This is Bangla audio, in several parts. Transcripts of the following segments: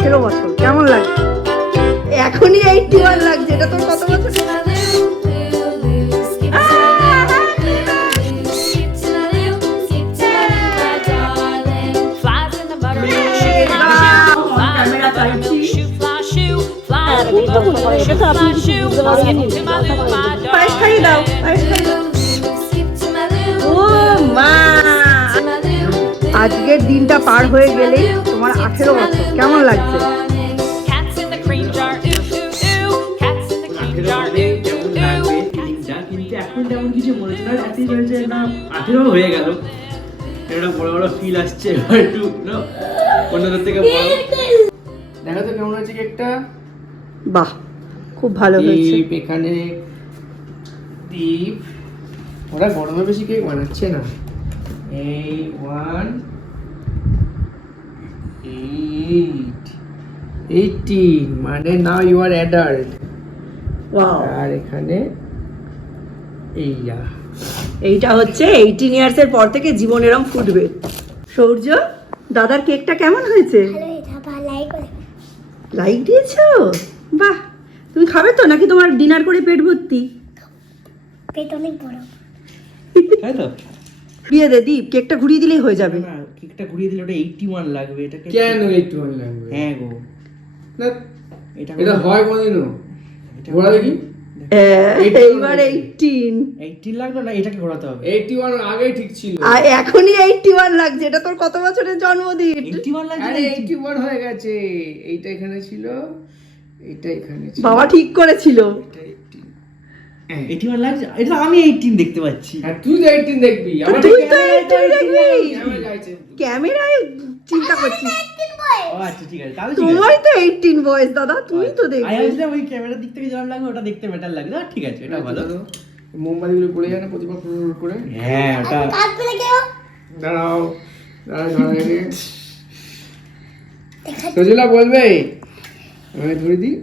18 বছর কেমন লাগে? এখনই 81 লাগছে, এটা তোর কত বছর? পায়েস খাইয়ে দাও, পায়েস খাইয়ে দাও। ও মা, আজকের দিনটা পার হয়ে গেলে তোমার 18 বছর কেমন লাগছে? কিন্তু এখন তেমন কিছু মনে হচ্ছে না, এতই হয়েছে না 18 হয়ে গেল, একটা বড় বড় ফিল আসছে একটু অন্যদের থেকে বড়। দেখো তো কেমন হয়েছে কেকটা? বাহ, খুব ভালো হয়েছে। এখানে দীপ, ওরা গরমে বেশি কেক বানাচ্ছে না। এই 18 মানে নাও ইউ আর অ্যাডাল্ট। আর এখানে এইটা হচ্ছে 18 ইয়ার্সের পর থেকে জীবন এরম ফুটবে। সৌর্য, দাদার কেকটা কেমন হয়েছে? লাইক দিয়েছো? বাহ, তুমি খাবে তো নাকি তোমার ডিনার করে পেট ভর্তি? পেট অনেক বড়। তাই তো? ঘুরিয়ে দে দীপ, কেকটা ঘুরিয়ে দিলেই হয়ে যাবে। না, কেকটা ঘুরিয়ে দিলে ওটা 81 লাগবে। এটা কেন 81 লাগবে? হ্যাঁ গো, না এটা হয় কোনদিনও? ঘোরা দেখি। এইবার 18 লাগবে না, এটাকে ঘোরাতে হবে। 81 আগেই ঠিক ছিল। আর এখনই 81 লাগছে, এটা তোর কত বছরের জন্মদিন? 81 লাগছে। আরে 81 হয়ে গেছে। এইটা এখানে ছিল, এইটা এখানে ছিল। বাবা ঠিক করেছিল। এটা 18। 81 লাগছে, এটা আমি 18 দেখতে পাচ্ছি। আর তুই তো 18 দেখবি। তুই তো 18 দেখবি। আমার গাইছে। ক্যামেরায় চিন্তা করছিস। ও আচ্ছা ঠিক আছে, তাহলে তোমারই তো 18 বয়স দাদা, তুমি তো আমি দেখবে। আসলে ওই ক্যামেরার দিক থেকে যেরকম লাগবে ওটা দেখতে বেটার লাগবে। ঠিক আছে, এটা ভালো। মোমবাতিগুলো পড়ে যায় না প্রতিবার করে? হ্যাঁ, ওটা কাজ পেলে কেউ দাঁড়াও দাঁড়াও। সজলা বলবে, আমি ধরে দিই।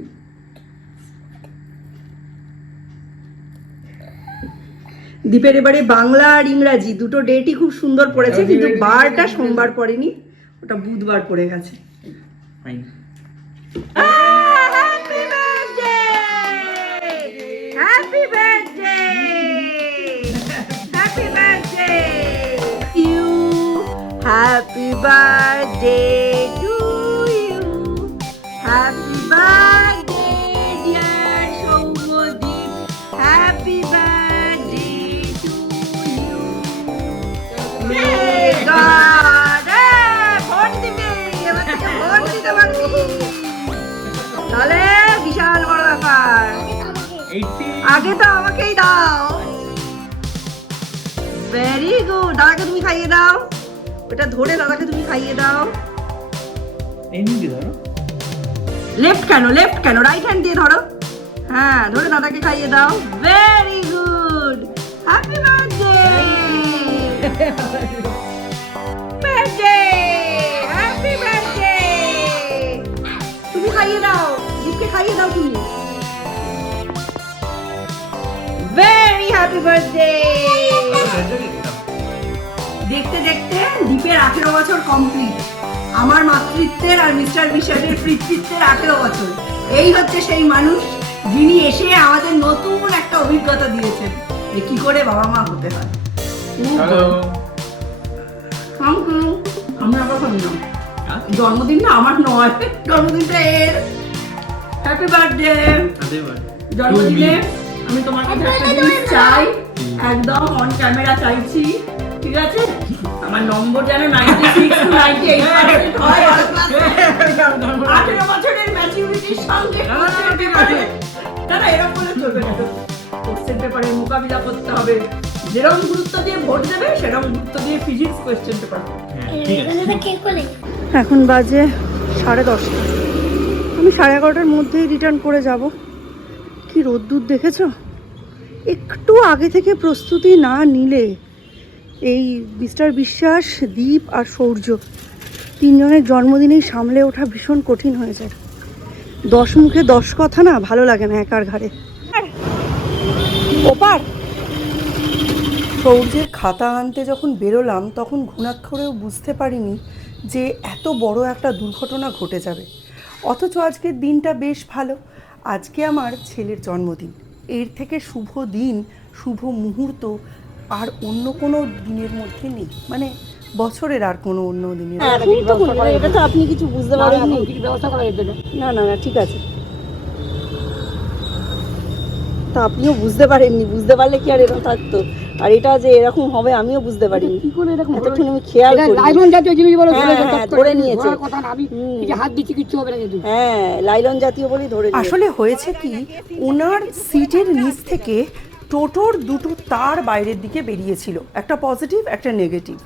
দীপের এবারে বাংলা আর ইংরাজি দুটো ডেটই খুব সুন্দর পড়েছে, কিন্তু বারটা সোমবার পড়েনি, ওটা বুধবার পড়ে গেছে। Fine. Happy birthday! Happy birthday! You, happy birthday to you. Happy birthday, dear Shomodip. Happy birthday to you. May God, vote দিবে, এবার থেকে ভোট দিতে পারবি। তাহলে বিশাল বড় ব্যাপার। আগে তো আমাকেই দাও। ভেরি গুড, দাদাকে তুমি খাইয়ে দাও। ওটা ধরে দাদাকে তুমি খাইয়ে দাও। এই নিয়ে ধরো। লেফট কেন রাইট হ্যান্ড দিয়ে ধরো। হ্যাঁ, ধরে দাদাকে খাইয়ে দাও। Very good, happy birthday. Happy birthday. তুমি খাইয়ে দাও, দীপকে খাইয়ে দাও তুমি। Very happy birthday. দেখতে দেখতে দীপের 18 বছর কমপ্লিট। আমার মাতৃত্বের আর মিস্টার বিশ্বাসের পিতৃত্বের 18 বছর। এই হচ্ছে সেই মানুষ যিনি এসে আমাদের নতুন একটা অভিজ্ঞতা দিয়েছেন যে কি করে বাবা মা হতে হয়। আমরা আবার খাবি না, জন্মদিন না আমার নয়, জন্মদিনটা এর। Happy birthday. জন্মদিনে আমি তোমার কাছে একটা জিনিস চাই, একদম অন ক্যামেরা চাইছি, ঠিক আছে? আমার নম্বর যেন 96 to 98% হয়। 18 বছরের ম্যাচুরিটির সঙ্গে না এরকম করে চলবে না। কোশ্চেন পেপারের মোকাবিলা করতে হবে, যেরকম গুরুত্ব দিয়ে ভোট দেবে সেরকম গুরুত্ব দিয়ে ফিজিক্স কোশ্চেন পেপার। এখন বাজে 10:30, আমি 11:30টার মধ্যেই রিটার্ন করে যাব। কি রোদ্দুর দেখেছো? একটু আগে থেকে প্রস্তুতি না নিলে এই মিস্টার বিশ্বাস, দীপ আর সৌর্য তিনজনের জন্মদিনেই সামলে ওঠা ভীষণ কঠিন হয়ে যায়। 10 মুখে 10 কথা না, ভালো লাগে না একার ঘাড়ে। ওপার সৌর্যের খাতা আনতে যখন বেরোলাম তখন ঘুণাক্ষরেও বুঝতে পারিনি যে এত বড় একটা দুর্ঘটনা ঘটে যাবে। অথচ আজকের দিনটা বেশ ভালো। আজকে আমার ছেলের জন্মদিন। এর থেকে শুভ দিন, শুভ মুহূর্ত আর অন্য কোনো দিনের মধ্যে নেই, মানে বছরের আর কোনো অন্য দিনের। এটা তো আপনি কিছু বুঝতে পারেননি। না না না, ঠিক আছে, তা আপনিও বুঝতে পারেননি। বুঝতে পারলে কি আর এরকম থাকতো? আর এটা যে এরকম হবে আমিও বুঝতে পারিনি। কি করে এরকম এতক্ষণ আমি খেয়াল করি। লাইলন জাতীয় জিনিস বলে ধরে নিয়েছে। কথা না, আমি হাত দিচ্ছি, কিচ্ছু হবে না কিন্তু। হ্যাঁ, লাইলন জাতীয় বলেই ধরে নিয়েছে। আসলে হয়েছে কি, ওনার সিটের নিচ থেকে টোটোর দুটো তার বাইরের দিকে বেরিয়েছিল, একটা পজিটিভ একটা নেগেটিভ।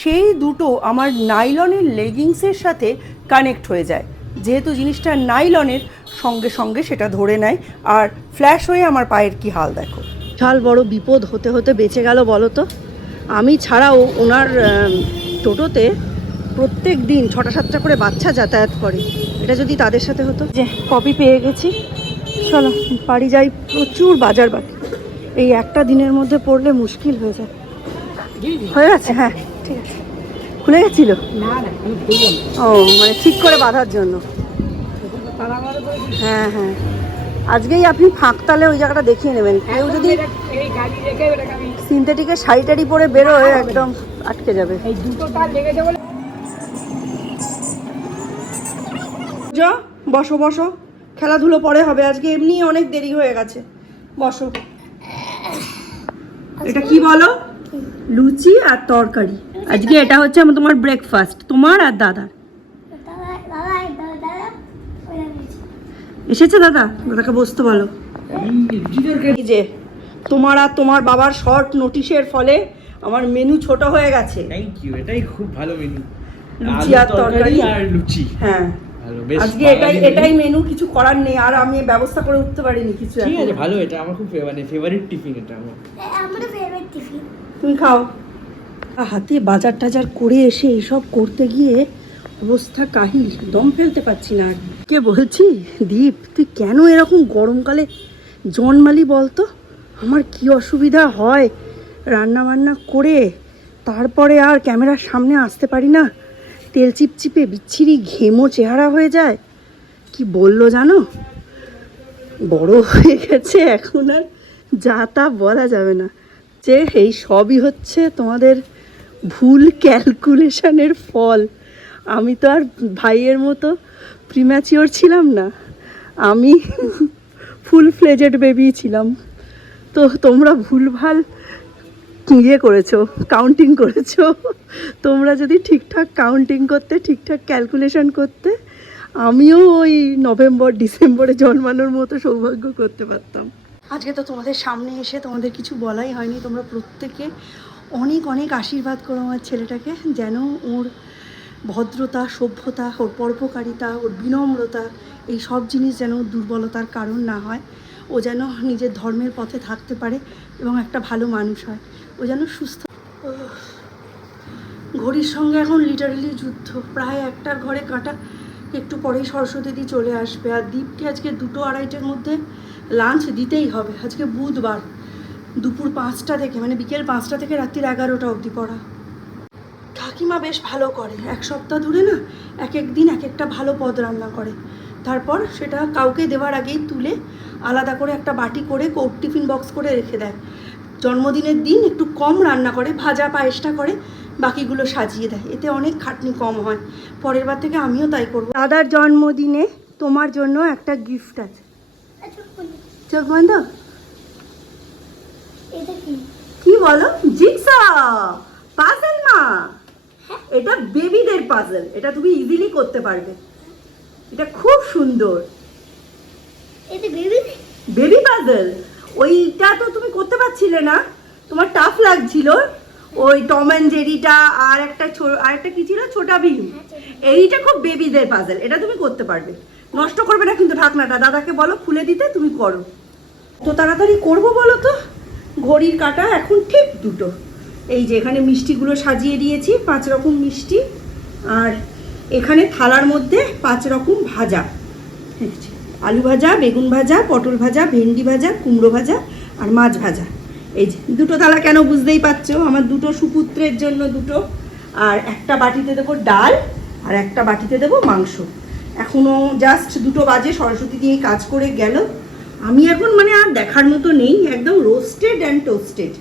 সেই দুটো আমার নাইলনের লেগিংসের সাথে কানেক্ট হয়ে যায়। যেহেতু জিনিসটা নাইলনের, সঙ্গে সঙ্গে সেটা ধরে নেয় আর ফ্ল্যাশ হয়ে আমার পায়ের কি হাল দেখো। বিশাল বড় বিপদ হতে হতে বেঁচে গেল বলো তো। আমি ছাড়াও ওনার টোটোতে প্রত্যেক দিন 6টা-7টা করে বাচ্চা যাতায়াত করে। এটা যদি তাদের সাথে হতো। যে কপি পেয়ে গেছি, চলো বাড়ি যাই। প্রচুর বাজার বাকি, এই একটা দিনের মধ্যে পড়লে মুশকিল হয়ে যায়। হয়ে গেছে? হ্যাঁ ঠিক আছে। খুলে গেছিল? ও মানে ঠিক করে বাঁধার জন্য। হ্যাঁ হ্যাঁ, আজকেই আপনি ফাঁকতালে ওই জায়গাটা দেখিয়ে নেবেন। কেউ যদি সিনথেটিকের শাড়ি টাড়ি পরে বেরোয় একদম আটকে যাবে। যা বসো বসো, খেলাধুলো পরে হবে, আজকে এমনি অনেক দেরি হয়ে গেছে। বসো। এটা কি বলো? লুচি আর তরকারি। আজকে এটা হচ্ছে তোমার ব্রেকফাস্ট, তোমার আর দাদার। এসেছে দাদা? দাদাকে বসতে বলো। এই যে তোমার আর তোমার বাবার শর্ট নোটিশের ফলে আমার মেনু ছোট হয়ে গেছে। থ্যাংক ইউ, এটাই খুব ভালো মেনু। লুচি আর তরকারি আর লুচি। হ্যাঁ ভালো, বেশ। আজকে এটাই মেনু, কিছু করার নেই। আর আমি ব্যবস্থা করে উঠতে পারিনি কিছু। ঠিক আছে, ভালো। এটা আমার খুব ফেভারিট টিফিন। এটা আমার ফেভারিট টিফিন। তুমি খাও। হাতে বাজার টাজার করে এসে এইসব করতে গিয়ে অবস্থা কাহিল, দম ফেলতে পারছি না। আর কে বলছি, দীপ তুই কেন এরকম গরমকালে জন্মালি বলতো? আমার কি অসুবিধা হয় রান্না বান্না করে, তারপরে আর ক্যামেরার সামনে আসতে পারি না। তেল চিপচিপে বিচ্ছিরি ঘেমো চেহারা হয়ে যায়। কি বললো জানো, বড় হয়ে গেছে, এখন আর যা তা বলা যাবে না। যে এই সবই হচ্ছে তোমাদের ভুল ক্যালকুলেশনের ফল। আমি তো আর ভাইয়ের মতো প্রিম্যাচিওর ছিলাম না, আমি ফুল ফ্লেজেড বেবি ছিলাম। তো তোমরা ভুলভাল করেছো, কাউন্টিং করেছো। তোমরা যদি ঠিকঠাক কাউন্টিং করতে, ঠিকঠাক ক্যালকুলেশন করতে, আমিও ওই নভেম্বর ডিসেম্বরে জন্মানোর মতো সৌভাগ্য করতে পারতাম। আজকে তো তোমাদের সামনে এসে তোমাদের কিছু বলাই হয়নি। তোমরা প্রত্যেকে অনেক অনেক আশীর্বাদ করো আমার ছেলেটাকে, যেন ওর ভদ্রতা, সভ্যতা, ওর পরোপকারিতা, ওর বিনম্রতা, এই সব জিনিস যেন দুর্বলতার কারণ না হয়। ও যেন নিজের ধর্মের পথে থাকতে পারে এবং একটা ভালো মানুষ হয়। ও যেন সুস্থ। ঘড়ির সঙ্গে এখন লিটারালি যুদ্ধ, প্রায় 1টার ঘরে কাঁটা। একটু পরেই সরস্বতী চলে আসবে। আর দীপকে আজকে 2-2:30টার মধ্যে লাঞ্চ দিতেই হবে। আজকে বুধবার, দুপুর 5টা থেকে, মানে বিকেল 5টা থেকে রাত্রির 11টা অবধি পড়া। কাকিমা বেশ ভালো করে, 1 সপ্তাহ ধরে না এক এক দিন এক একটা ভালো পদ রান্না করে। তারপর সেটা কাউকে দেওয়ার আগেই তুলে আলাদা করে একটা বাটি করে কোট টিফিন বক্স করে রেখে দেয়। জন্মদিনের দিন একটু কম রান্না করে, ভাজা পায়েসটা করে, বাকিগুলো সাজিয়ে দেয়। এতে অনেক খাটনি কম হয়। পরের বার থেকে আমিও তাই করব। দাদার জন্মদিনে তোমার জন্য একটা গিফট আছে। চোখ বন্ধ। এটা কি? কি বলো? জিগসা পাজল মা। এটা বেবিদের পাজল, এটা তুমি ইজিলি করতে পারবে। এটা খুব সুন্দর। এটা বেবি? Baby puzzle. ওইটা তো তুমি করতে পারছিলে না, তোমার টাফ লাগছিল। ওই টম অ্যান্ড জেরিটা আর একটা কি ছিল, ছোটা ভীম। এইটা খুব বেবিদের পাজল, এটা তুমি করতে পারবে। নষ্ট করবে না কিন্তু ঢাকনাটা। দাদাকে বলো খুলে দিতে, তুমি করো। তো তাড়াতাড়ি করবো বলো তো। ঘড়ির কাঁটা এখন ঠিক 2টো। এই যে এখানে মিষ্টিগুলো সাজিয়ে দিয়েছি, 5 রকম মিষ্টি। আর এখানে থালার মধ্যে 5 রকম ভাজা, আলু ভাজা, বেগুন ভাজা, পটল ভাজা, ভেন্ডি ভাজা, কুমড়ো ভাজা আর মাছ ভাজা। এই যে 2টো থালা, কেন বুঝতেই পারছো, আমার 2টো সুপুত্রের জন্য 2টো। আর একটা বাটিতে দেবো ডাল আর একটা বাটিতে দেবো মাংস। এখনো জাস্ট 2টো বাজে, সরস্বতী দিয়ে কাজ করে গেল। আমি এখন মানে আর দেখার মতো নেই, একদম রোস্টেড অ্যান্ড টোস্টেড।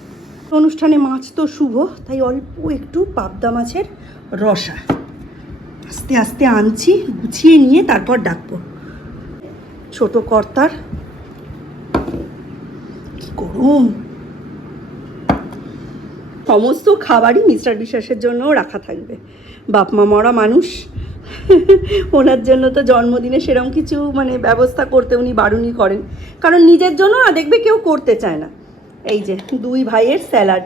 অনুষ্ঠানে মাছ তো শুভ, তাই অল্প একটু পাবদা মাছের রসা আস্তে আস্তে আনছি, গুছিয়ে নিয়ে তারপর ডাকবো। ছোট কর্তার কি গরম। সমস্ত খাবারই মিস্টার বিশ্বাসের জন্য রাখা থাকবে। বাপ মা মরা মানুষ, ওনার জন্য তো জন্মদিনে সেরকম কিছু মানে ব্যবস্থা করতে উনি বারণই করেন, কারণ নিজের জন্য না দেখবে কেউ করতে চায় না। এই যে 2 ভাইয়ের স্যালাড।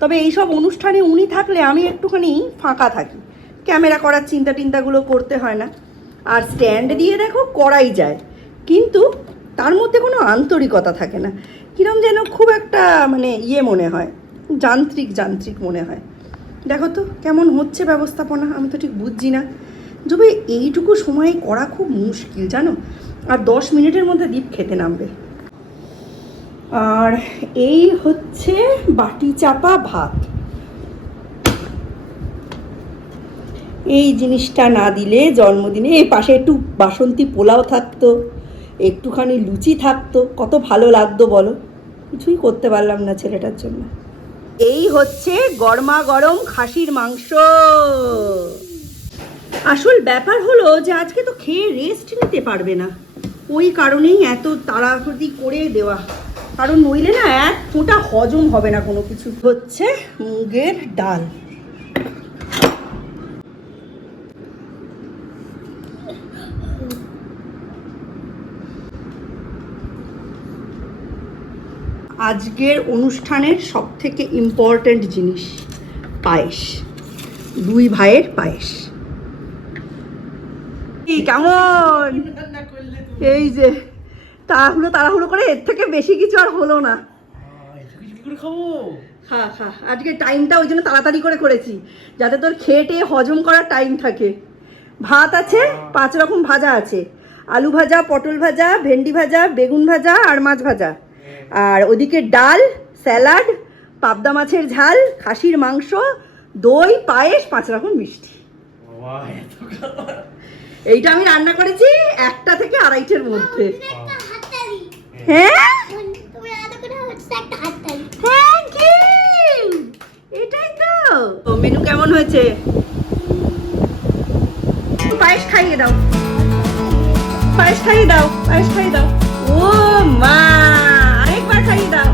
তবে এই সব অনুষ্ঠানে উনি থাকলে আমি একটুখানি ফাঁকা থাকি, ক্যামেরা করার চিন্তাগুলো করতে হয় না। আর স্ট্যান্ড দিয়ে দেখো করাই যায়, কিন্তু তার মধ্যে কোনো আন্তরিকতা থাকে না, কিরম যেন খুব একটা মানে মনে হয়, যান্ত্রিক মনে হয়। দেখো তো কেমন হচ্ছে ব্যবস্থাপনা, আমি তো ঠিক বুঝছি না। তবে এইটুকু সময়ে করা খুব মুশকিল জানো। আর 10 মিনিটের মধ্যে দীপ খেতে নামবে। আর এই হচ্ছে বাটি চাপা ভাত। এই জিনিসটা না দিলে জন্মদিনে এই পাশে একটু বাসন্তী পোলাও থাকতো, একটুখানি লুচি থাকতো, কত ভালো লাগতো বলো। কিছুই করতে পারলাম না ছেলেটার জন্য। এই হচ্ছে গরমা গরম খাসির মাংস। আসল ব্যাপার হলো যে আজকে তো খেয়ে রেস্ট নিতে পারবে না, ওই কারণেই এত তাড়াহুড়ি করে দেওয়া, কারণ নইলে না এক ফোঁটা হজম হবে না কোনো কিছু। হচ্ছে মুগের ডাল। আজকের অনুষ্ঠানের সবথেকে ইম্পর্ট্যান্ট জিনিস পায়েস, 2 ভাইয়ের পায়েস। কেমন? এই যে তাড়াহুড়ো করে এর থেকে বেশি কিছু আর হলো না। খা আজকে টাইমটা ওই জন্য তাড়াতাড়ি করে করেছি, যাতে তোর খেয়ে টেয়ে হজম করার টাইম থাকে। ভাত আছে, 5 রকম ভাজা আছে, আলু ভাজা, পটল ভাজা, ভেন্ডি ভাজা, বেগুন ভাজা আর মাছ ভাজা। আর ওদিকে ডাল, স্যালাড, পাবদা মাছের ঝাল, খাসির মাংস, দই, পায়েস, 5 রকম মিষ্টি। এইটা আমি রান্না করেছি 1টা থেকে 2:30-এর মধ্যে। হ্যাঁ, থ্যাংক ইউ। এটাই তো মেনু। কেমন হয়েছে? পায়েস খাইয়ে দাও, পায়েস খাইয়ে দাও, পায়েস খাইয়ে দাও। ও মা, আরেকবার খাইয়ে দাও।